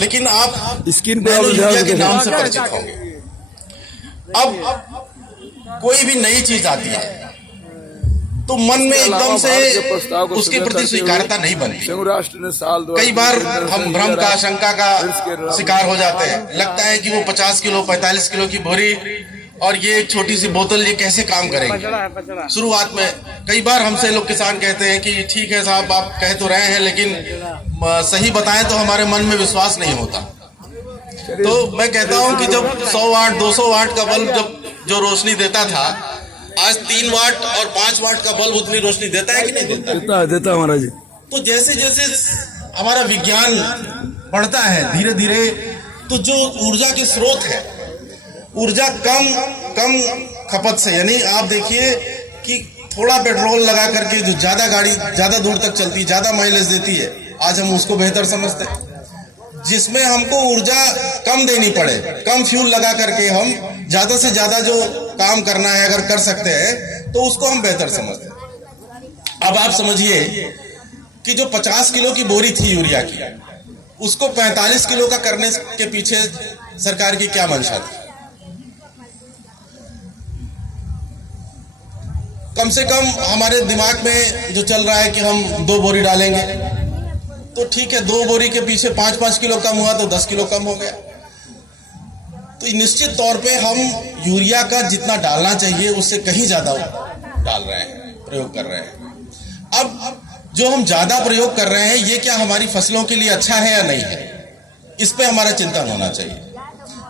लेकिन आप स्किन पे नैनो यूरिया के नाम से परिचित होंगे। अब कोई भी नई चीज आती है तो मन में एकदम से उसके प्रति स्वीकार्यता नहीं बनती। राष्ट्र ने साल कई बार हम भ्रम का, शंका का शिकार हो जाते हैं। लगता है कि वो 50 किलो 45 किलो की बोरी और ये एक छोटी सी बोतल ये कैसे काम करेंगे। शुरुआत में कई बार हमसे लोग किसान कहते हैं कि ठीक है साहब, आप कह तो रहे हैं, लेकिन सही बताएं तो हमारे मन में विश्वास नहीं होता। तो मैं कहता हूं कि जब 100 वाट 200 वाट का बल्ब जब जो रोशनी देता था, आज 3 वाट और 5 वाट का बल्ब उतनी रोशनी देता है कि नहीं देता? देता महाराज। तो जैसे जैसे हमारा विज्ञान बढ़ता है धीरे धीरे, तो जो ऊर्जा के स्रोत है, ऊर्जा कम खपत से, यानी आप देखिए कि थोड़ा पेट्रोल लगा करके जो ज्यादा गाड़ी ज्यादा दूर तक चलती, ज्यादा माइलेज देती है, आज हम उसको बेहतर समझते हैं। जिसमें हमको ऊर्जा कम देनी पड़े, कम फ्यूल लगा करके हम ज्यादा से ज्यादा जो काम करना है अगर कर सकते हैं तो उसको हम बेहतर समझते हैं। अब आप समझिए कि जो 50 किलो की बोरी थी यूरिया की, उसको 45 किलो का करने के पीछे सरकार की क्या मंशा थी? कम से कम हमारे दिमाग में जो चल रहा है कि हम 2 बोरी डालेंगे, तो ठीक है, 2 बोरी के पीछे 5-5 किलो कम हुआ तो 10 किलो कम हो गया। तो निश्चित तौर पे हम यूरिया का जितना डालना चाहिए उससे कहीं ज्यादा डाल रहे हैं, प्रयोग कर रहे हैं। अब जो हम ज्यादा प्रयोग कर रहे हैं, ये क्या हमारी फसलों के लिए अच्छा है या नहीं है, इस पे हमारा चिंतन होना चाहिए।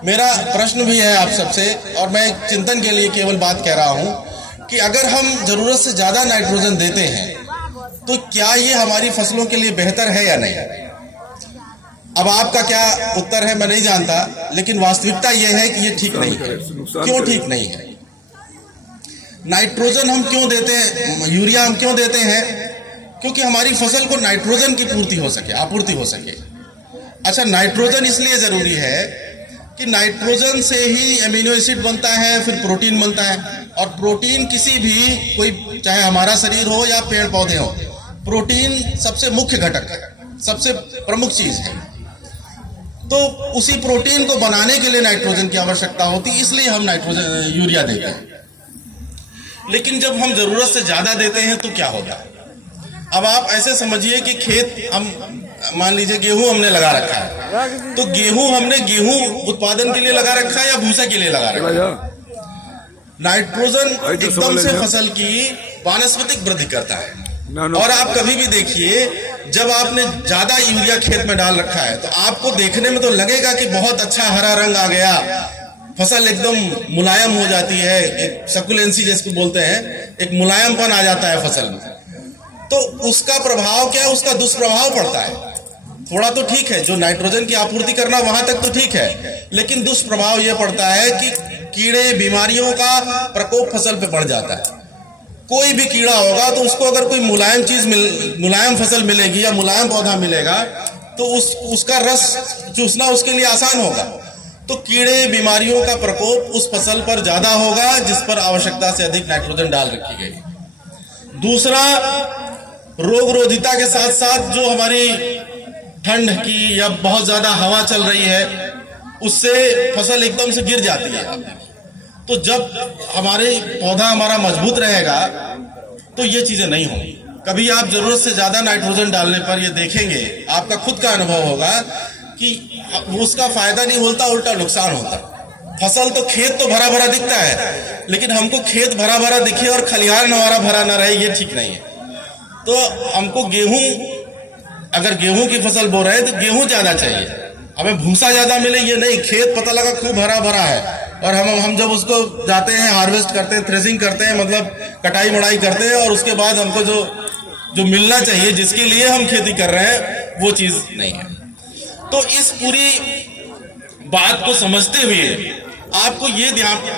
मेरा प्रश्न भी है आप सबसे, और मैं चिंतन के लिए केवल बात कह रहा हूं कि अगर हम जरूरत से ज्यादा नाइट्रोजन देते हैं तो क्या ये हमारी फसलों के लिए बेहतर है या नहीं? अब आपका क्या उत्तर है मैं नहीं जानता, लेकिन वास्तविकता यह है कि ये ठीक नहीं है। क्यों ठीक नहीं है? नाइट्रोजन हम क्यों देते हैं, यूरिया हम क्यों देते हैं? क्योंकि हमारी फसल को नाइट्रोजन की पूर्ति हो सके, आपूर्ति हो सके। अच्छा, नाइट्रोजन इसलिए जरूरी है कि नाइट्रोजन से ही एमिनो एसिड बनता है, फिर प्रोटीन बनता है, और प्रोटीन किसी भी कोई, चाहे हमारा शरीर हो या पेड़ पौधे हो, प्रोटीन सबसे मुख्य घटक है, सबसे प्रमुख चीज है। तो उसी प्रोटीन को बनाने के लिए नाइट्रोजन की आवश्यकता होती है, इसलिए हम नाइट्रोजन यूरिया देते हैं। लेकिन जब हम जरूरत से ज्यादा देते हैं तो क्या होगा? अब आप ऐसे समझिए कि खेत, हम मान लीजिए गेहूं हमने लगा रखा है, तो गेहूं उत्पादन के लिए लगा रखा है या भूसा के लिए लगा रखा है? नाइट्रोजन एकदम से फसल की वानस्पतिक वृद्धि करता है। और आप कभी भी देखिए, जब आपने ज्यादा यूरिया खेत में डाल रखा है तो आपको देखने में तो लगेगा कि बहुत अच्छा हरा रंग आ गया, फसल एकदम मुलायम हो जाती है, एक सक्युलेंसी जिसको बोलते हैं, एक मुलायमपन आ जाता है फसल में। तो उसका प्रभाव क्या है? उसका दुष्प्रभाव पड़ता है। थोड़ा तो ठीक है, जो नाइट्रोजन की आपूर्ति करना वहां तक तो ठीक है, लेकिन दुष्प्रभाव यह पड़ता है कि कीड़े बीमारियों का प्रकोप फसल पे बढ़ जाता है। कोई भी कीड़ा होगा तो उसको अगर कोई मुलायम फसल मिलेगी या मुलायम पौधा मिलेगा तो उसका रस चूसना उसके लिए आसान होगा। तो कीड़े बीमारियों का प्रकोप उस फसल पर ज्यादा होगा जिस पर आवश्यकता से अधिक नाइट्रोजन डाल रखी गई। दूसरा, रोग रोधिता के साथ साथ जो हमारी ठंड की या बहुत ज्यादा हवा चल रही है, उससे फसल एकदम से गिर जाती है। तो जब पौधा हमारा मजबूत रहेगा तो ये चीजें नहीं होंगी। कभी आप जरूरत से ज्यादा नाइट्रोजन डालने पर ये देखेंगे, आपका खुद का अनुभव होगा कि उसका फायदा नहीं होता, उल्टा नुकसान होता। फसल तो, खेत तो भरा भरा दिखता है, लेकिन हमको खेत भरा भरा दिखे और खलिहान हमारा भरा ना रहे, ये ठीक नहीं है। तो हमको अगर गेहूं की फसल बो रहे हैं तो गेहूं ज्यादा चाहिए, हमें भूसा ज्यादा मिले, ये नहीं खेत पता लगा खूब हरा भरा है और हम जब उसको जाते हैं, हार्वेस्ट करते हैं, थ्रेसिंग करते हैं, मतलब कटाई मड़ाई करते हैं, और उसके बाद हमको जो मिलना चाहिए, जिसके लिए हम खेती कर रहे हैं, वो चीज नहीं है। तो इस पूरी बात को समझते हुए आपको ये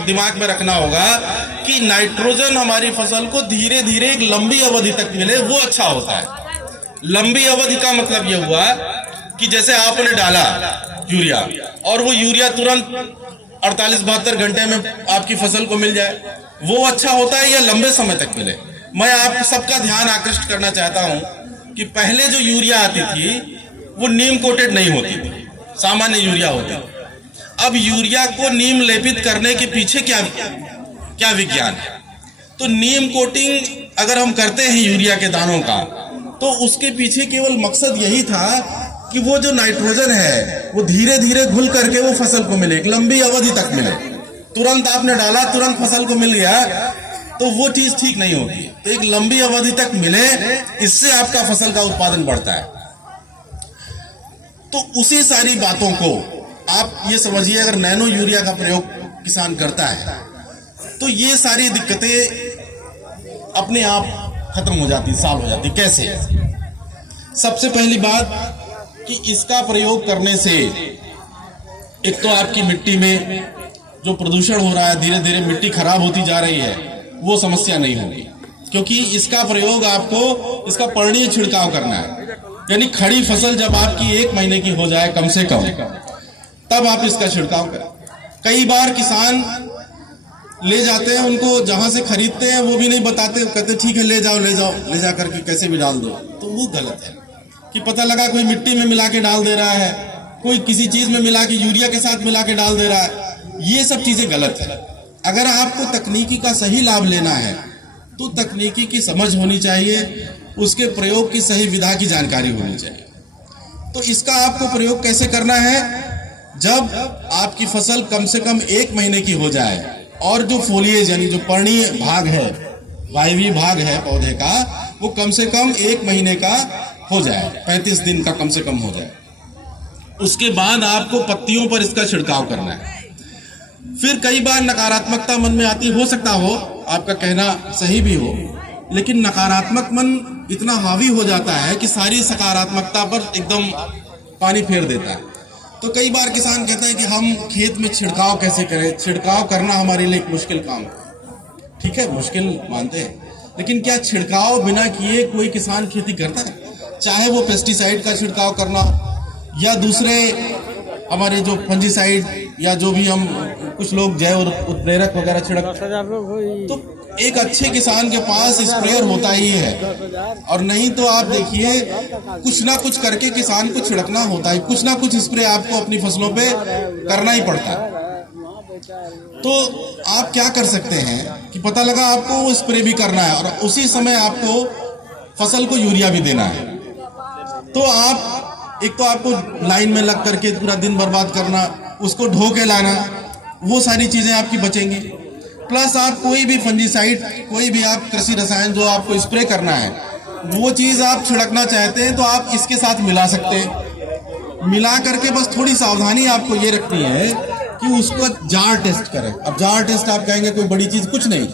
दिमाग में रखना होगा कि नाइट्रोजन हमारी फसल को धीरे धीरे एक लंबी अवधि तक मिले, वो अच्छा होता है। लंबी अवधि का मतलब यह हुआ कि जैसे आपने डाला यूरिया और वो यूरिया तुरंत 48-72 घंटे में आपकी फसल को मिल जाए, वो अच्छा होता है या लंबे समय तक मिले? मैं आप सबका ध्यान आकृष्ट करना चाहता हूं कि पहले जो यूरिया आती थी वो नीम कोटेड नहीं होती थी, सामान्य यूरिया होती है। अब यूरिया को नीम लेपित करने के पीछे क्या विज्ञान है? तो नीम कोटिंग अगर हम करते हैं यूरिया के दानों का, तो उसके पीछे केवल मकसद यही था कि वो जो नाइट्रोजन है वो धीरे धीरे घुल करके वो फसल को मिले, एक लंबी अवधि तक मिले। तुरंत आपने डाला, तुरंत फसल को मिल गया, तो वो चीज ठीक नहीं होगी। तो एक लंबी अवधि तक मिले, इससे आपका फसल का उत्पादन बढ़ता है। तो उसी सारी बातों को आप ये समझिए, अगर नैनो यूरिया का प्रयोग किसान करता है तो ये सारी दिक्कतें अपने आप खत्म हो जाती, सॉल्व हो जाती। कैसे? सबसे पहली बात कि इसका प्रयोग करने से एक तो आपकी मिट्टी में जो प्रदूषण हो रहा है, धीरे धीरे मिट्टी खराब होती जा रही है, वो समस्या नहीं होगी, क्योंकि इसका प्रयोग आपको इसका पर्णीय छिड़काव करना है। यानी खड़ी फसल जब आपकी 1 महीने की हो जाए कम से कम, तब आप इसका छिड़काव करें। कई बार किसान ले जाते हैं, उनको जहां से खरीदते हैं वो भी नहीं बताते, कहते ठीक है ले जाओ ले जा करके कैसे भी डाल दो। तो वो गलत है कि पता लगा कोई मिट्टी में मिला के डाल दे रहा है, कोई किसी चीज में मिला के यूरिया के साथ मिला के डाल दे रहा है। ये सब चीजें गलत है। अगर आपको तकनीकी का सही लाभ लेना है तो तकनीकी की समझ होनी चाहिए, उसके प्रयोग की सही विधा की जानकारी होनी चाहिए। तो इसका आपको प्रयोग कैसे करना है? जब आपकी फसल कम से कम 1 महीने की हो जाए और जो फोलिएज यानी जो पर्णीय भाग है, वायवीय भाग है पौधे का, वो कम से कम 1 महीने का हो जाए, 35 दिन का कम से कम हो जाए। उसके बाद आपको पत्तियों पर इसका छिड़काव करना है। फिर कई बार नकारात्मकता मन में आती, हो सकता हो आपका कहना सही भी हो, लेकिन नकारात्मक मन इतना हावी हो जाता है कि सारी सकारात्मकता पर एकदम पानी फेर देता है। तो कई बार किसान कहते हैं कि हम खेत में छिड़काव कैसे करें, छिड़काव करना हमारे लिए एक मुश्किल काम है। ठीक है, मुश्किल मानते हैं, लेकिन क्या छिड़काव बिना किए कोई किसान खेती करता है? चाहे वो पेस्टिसाइड का छिड़काव करना या दूसरे हमारे जो फंजीसाइड या जो भी हम कुछ लोग जैव उत्प्रेरक वगैरह छिड़क, तो एक अच्छे किसान के पास स्प्रेयर होता ही है। और नहीं तो आप देखिए कुछ ना कुछ करके किसान को छिड़कना होता है, कुछ ना कुछ स्प्रे आपको अपनी फसलों पे करना ही पड़ता है। तो आप क्या कर सकते हैं कि पता लगा आपको वो स्प्रे भी करना है और उसी समय आपको फसल को यूरिया भी देना है, तो आप एक तो आपको लाइन में लग करके पूरा दिन बर्बाद करना, उसको ढो के लाना, वो सारी चीजें आपकी बचेंगी। प्लस आप कोई भी फंजीसाइड, कोई भी आप कृषि रसायन जो आपको स्प्रे करना है, वो चीज आप छिड़कना चाहते हैं तो आप इसके साथ मिला सकते हैं। मिला करके बस थोड़ी सावधानी आपको ये रखनी है कि उसको जार टेस्ट करें। अब जार टेस्ट आप कहेंगे कोई बड़ी चीज, कुछ नहीं।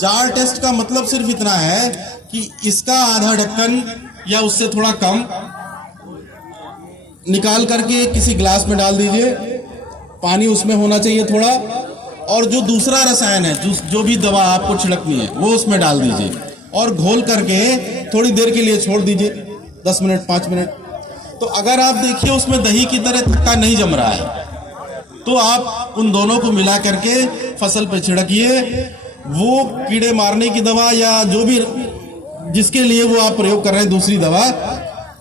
जार टेस्ट का मतलब सिर्फ इतना है कि इसका आधा ढक्कन या उससे थोड़ा कम निकाल करके किसी ग्लास में डाल दीजिए, पानी उसमें होना चाहिए थोड़ा, और जो दूसरा रसायन है, जो भी दवा आपको छिड़कनी है वो उसमें डाल दीजिए और घोल करके थोड़ी देर के लिए छोड़ दीजिए, 10 मिनट 5 मिनट। तो अगर आप देखिए उसमें दही की तरह थक्का नहीं जम रहा है, तो आप उन दोनों को मिला करके फसल पे छिड़किए। वो कीड़े मारने की दवा या जो भी जिसके लिए वो आप प्रयोग कर रहे हैं दूसरी दवा,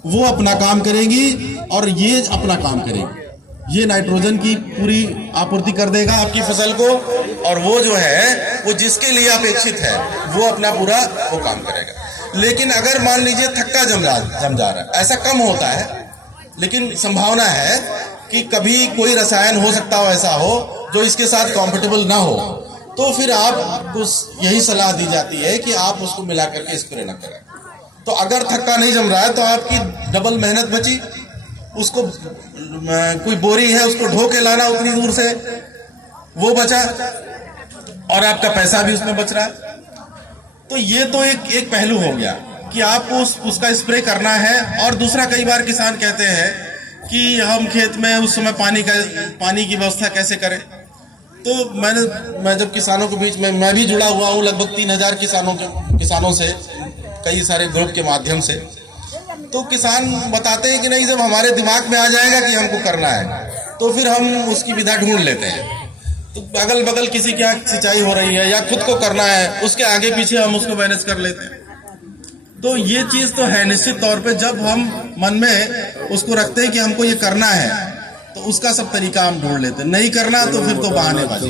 वो अपना काम करेगी और ये अपना काम करेगी। ये नाइट्रोजन की पूरी आपूर्ति कर देगा आपकी फसल को, और वो जो है वो जिसके लिए अपेक्षित है वो अपना पूरा वो काम करेगा। लेकिन अगर मान लीजिए थक्का जम जा रहा है, ऐसा कम होता है लेकिन संभावना है कि कभी कोई रसायन हो सकता हो ऐसा हो जो इसके साथ कॉम्पेटेबल ना हो, तो फिर आपको यही सलाह दी जाती है कि आप उसको मिला करके स्प्रे न करें। तो अगर थक्का नहीं जम रहा है तो आपकी डबल मेहनत बची, उसको कोई बोरी है उसको ढो के लाना उतनी दूर से, वो बचा, और आपका पैसा भी उसमें बच रहा है। तो ये तो एक पहलू हो गया कि आपको उसका स्प्रे करना है। और दूसरा, कई बार किसान कहते हैं कि हम खेत में उस समय पानी की व्यवस्था कैसे करें। तो मैं जब किसानों के बीच में मैं भी जुड़ा हुआ हूँ, लगभग 3000 किसानों से, कई सारे ग्रुप के माध्यम से, तो किसान बताते हैं कि नहीं, जब हमारे दिमाग में आ जाएगा कि हमको करना है तो फिर हम उसकी विधा ढूंढ लेते हैं। तो अगल बगल किसी के यहाँ सिंचाई हो रही है या खुद को करना है, उसके आगे पीछे हम उसको मैनेज कर लेते हैं। तो ये चीज तो है निश्चित तौर पे, जब हम मन में उसको रखते हैं कि हमको ये करना है, तो उसका सब तरीका हम ढूंढ लेते हैं, नहीं करना तो फिर तो बहानेबाजी।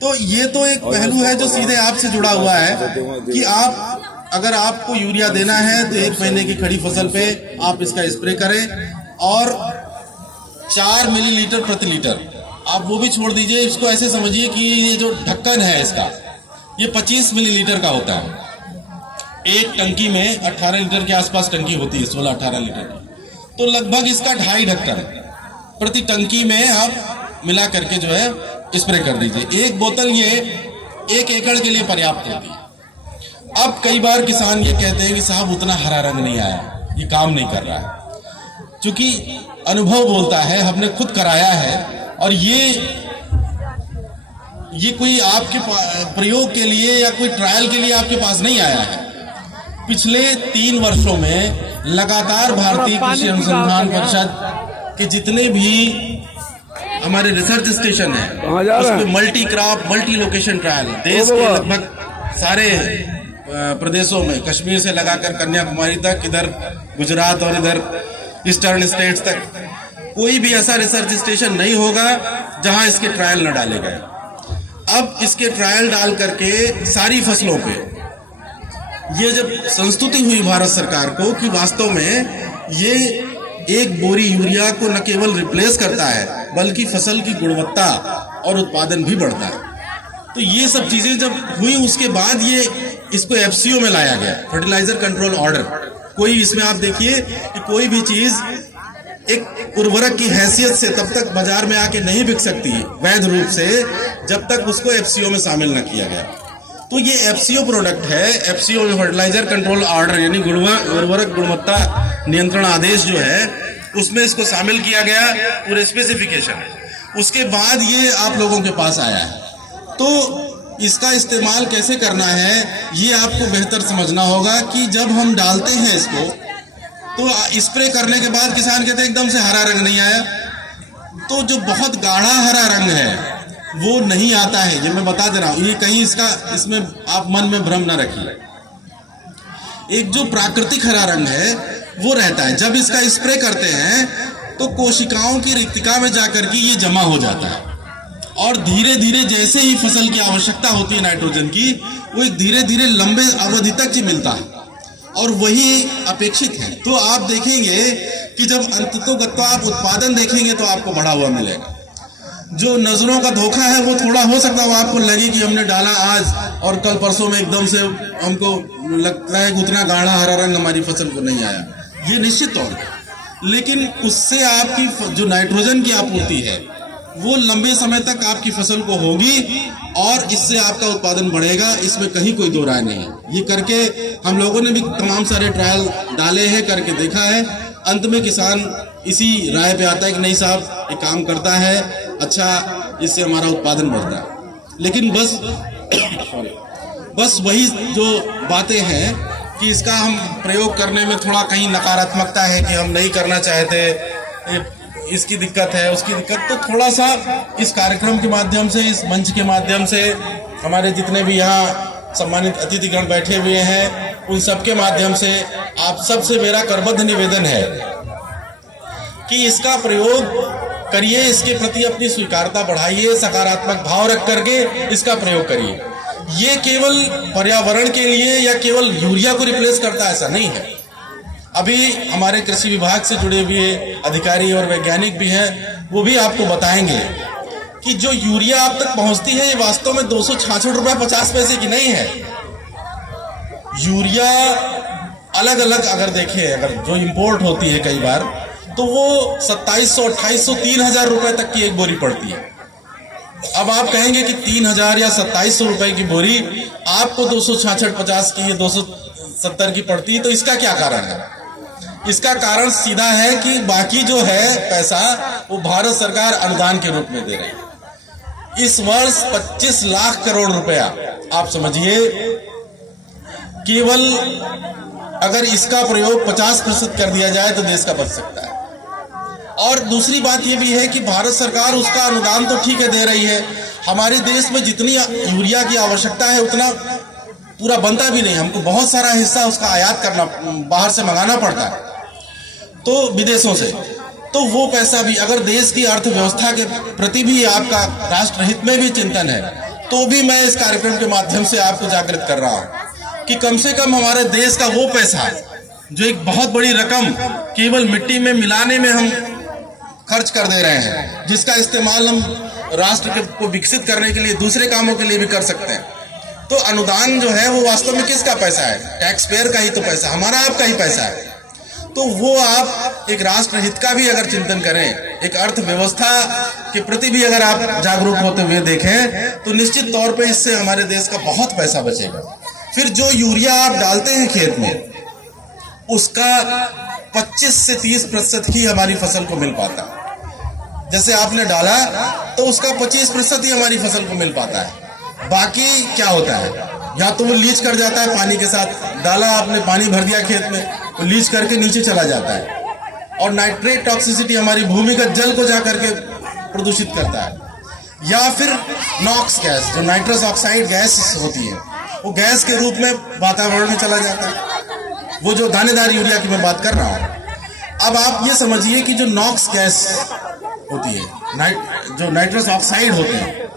तो ये तो एक पहलू है जो सीधे आपसे जुड़ा हुआ है कि आप अगर आपको यूरिया देना है तो 1 महीने की खड़ी फसल पे आप इसका स्प्रे करें और 4 मिलीलीटर प्रति लीटर। आप वो भी छोड़ दीजिए, इसको ऐसे समझिए कि ये जो ढक्कन है इसका ये 25 मिलीलीटर का होता है। एक टंकी में 18 लीटर के आसपास टंकी होती है, 16-18 लीटर की, तो लगभग इसका 2.5 ढक्कन प्रति टंकी में आप मिला करके जो है स्प्रे कर दीजिए। एक बोतल ये 1 एकड़ के लिए पर्याप्त होती है। अब कई बार किसान ये कहते हैं कि साहब उतना हरा रंग नहीं आया, ये काम नहीं कर रहा है। क्योंकि अनुभव बोलता है, हमने खुद कराया है, और ये कोई आपके प्रयोग के लिए या कोई ट्रायल के लिए आपके पास नहीं आया है। पिछले 3 वर्षों में लगातार भारतीय कृषि अनुसंधान परिषद के जितने भी हमारे रिसर्च स्टेशन है उसमें multi crop multi location trial देश के लगभग सारे प्रदेशों में, कश्मीर से लगाकर कन्याकुमारी तक, इधर गुजरात और इधर ईस्टर्न स्टेट्स तक, कोई भी ऐसा रिसर्च स्टेशन नहीं होगा जहां इसके ट्रायल न डाले गए। अब इसके ट्रायल डाल करके सारी फसलों पे ये जब संस्तुति हुई भारत सरकार को कि वास्तव में ये एक बोरी यूरिया को न केवल रिप्लेस करता है बल्कि फसल की गुणवत्ता और उत्पादन भी बढ़ता है, तो ये सब चीजें जब हुई उसके बाद ये इसको एफसीओ में लाया गया, फर्टिलाइजर कंट्रोल ऑर्डर। कोई इसमें आप देखिए कि कोई भी चीज एक उर्वरक की हैसियत से तब तक बाजार में आके नहीं बिक सकती वैध रूप से जब तक उसको एफसीओ में शामिल न किया गया। तो ये एफसीओ प्रोडक्ट है, एफसीओ फर्टिलाइजर कंट्रोल ऑर्डर यानी उर्वरक गुणवत्ता नियंत्रण आदेश जो है उसमें इसको शामिल किया गया, पूरे स्पेसिफिकेशन है। उसके बाद ये आप लोगों के पास आया है, तो इसका इस्तेमाल कैसे करना है ये आपको बेहतर समझना होगा कि जब हम डालते हैं इसको तो स्प्रे करने के बाद किसान कहते हैं एकदम से हरा रंग नहीं आया, तो जो बहुत गाढ़ा हरा रंग है वो नहीं आता है, ये मैं बता दे रहा हूं। ये कहीं इसमें आप मन में भ्रम ना रखिए। एक जो प्राकृतिक हरा रंग है वो रहता है, जब इसका स्प्रे करते हैं तो कोशिकाओं की रिक्तिका में जाकर के ये जमा हो जाता है और धीरे धीरे जैसे ही फसल की आवश्यकता होती है नाइट्रोजन की, वो एक धीरे धीरे लंबे अवधि तक ही मिलता है और वही अपेक्षित है। तो आप देखेंगे कि जब अंततोगत्वा आप उत्पादन देखेंगे तो आपको बढ़ा हुआ मिलेगा। जो नजरों का धोखा है वो थोड़ा हो सकता है, आपको लगे कि हमने डाला आज और कल परसों में एकदम से हमको लगता है कि उतना गाढ़ा हरा रंग हमारी फसल को नहीं आया, ये निश्चित तौर पर। लेकिन उससे आपकी जो नाइट्रोजन की आपूर्ति है वो लंबे समय तक आपकी फसल को होगी और इससे आपका उत्पादन बढ़ेगा, इसमें कहीं कोई दो राय नहीं है। ये करके हम लोगों ने भी तमाम सारे ट्रायल डाले हैं, करके देखा है। अंत में किसान इसी राय पे आता है कि नहीं साहब ये काम करता है, अच्छा इससे हमारा उत्पादन बढ़ता है। लेकिन बस वही जो बातें हैं कि इसका हम प्रयोग करने में थोड़ा कहीं नकारात्मकता है कि हम नहीं करना चाहते, इसकी दिक्कत है उसकी दिक्कत, तो थोड़ा सा इस कार्यक्रम के माध्यम से, इस मंच के माध्यम से, हमारे जितने भी यहाँ सम्मानित अतिथिगण बैठे हुए हैं उन सबके माध्यम से आप सबसे मेरा करबद्ध निवेदन है कि इसका प्रयोग करिए, इसके प्रति अपनी स्वीकारता बढ़ाइए, सकारात्मक भाव रख करके इसका प्रयोग करिए। ये केवल पर्यावरण के लिए या केवल यूरिया को रिप्लेस करता है ऐसा नहीं है। अभी हमारे कृषि विभाग से जुड़े हुए अधिकारी और वैज्ञानिक भी हैं, वो भी आपको बताएंगे कि जो यूरिया आप तक पहुंचती है ये वास्तव में 266 रुपए 50 पैसे की नहीं है। यूरिया अलग अलग अगर देखें, अगर जो इंपोर्ट होती है कई बार तो वो 2700, 2800, 3000 रुपए तक की एक बोरी पड़ती है। अब आप कहेंगे कि 3000 या 2700 रुपए की बोरी आपको 266-50 की, ये 270 की पड़ती है, तो इसका क्या कारण है? इसका कारण सीधा है कि बाकी जो है पैसा वो भारत सरकार अनुदान के रूप में दे रही है। इस वर्ष 25 लाख करोड़ रुपया आप समझिए, केवल अगर इसका प्रयोग 50% कर दिया जाए तो देश का बच सकता है। और दूसरी बात ये भी है कि भारत सरकार उसका अनुदान तो ठीक है दे रही है, हमारे देश में जितनी यूरिया की आवश्यकता है उतना पूरा बनता भी नहीं, हमको बहुत सारा हिस्सा उसका आयात करना, बाहर से मंगाना पड़ता है तो विदेशों से। तो वो पैसा भी अगर देश की अर्थव्यवस्था के प्रति भी आपका राष्ट्र हित में भी चिंतन है, तो भी मैं इस कार्यक्रम के माध्यम से आपको जागृत कर रहा हूं कि कम से कम हमारे देश का वो पैसा जो एक बहुत बड़ी रकम केवल मिट्टी में मिलाने में हम खर्च कर दे रहे हैं, जिसका इस्तेमाल हम राष्ट्र को विकसित करने के लिए दूसरे कामों के लिए भी कर सकते हैं, तो अनुदान जो है वो वास्तव में किसका पैसा है? टैक्स पेयर का ही तो पैसा, हमारा आपका ही पैसा है। तो वो आप एक राष्ट्र हित का भी अगर चिंतन करें, एक अर्थव्यवस्था के प्रति भी अगर आप जागरूक होते हुए देखें, तो निश्चित तौर पे इससे हमारे देश का बहुत पैसा बचेगा। फिर जो यूरिया आप डालते हैं खेत में, उसका 25 से 30% ही हमारी फसल को मिल पाता है। जैसे आपने डाला तो उसका 25% ही हमारी फसल को मिल पाता है। बाकी क्या होता है? या तो वो लीच कर जाता है पानी के साथ, डाला आपने, पानी भर दिया खेत में, तो लीच करके नीचे चला जाता है, और नाइट्रेट टॉक्सिसिटी हमारी भूमिगत जल को जा करके प्रदूषित करता है। या फिर नॉक्स गैस, जो नाइट्रस ऑक्साइड गैस होती है, वो गैस के रूप में वातावरण में चला जाता है, वो जो दानेदार यूरिया की मैं बात कर रहा हूँ। अब आप ये समझिए कि जो नॉक्स गैस होती है, जो नाइट्रस ऑक्साइड होते हैं,